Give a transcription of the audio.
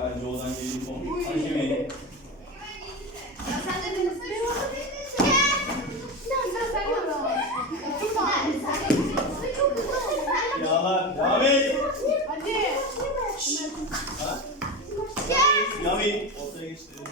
Sadece oradan gelip konuş. Hakemeyi. Ya sen de Yağlar. Devam et. Hadi. Ha? Yami. Ortaya geçtirelim.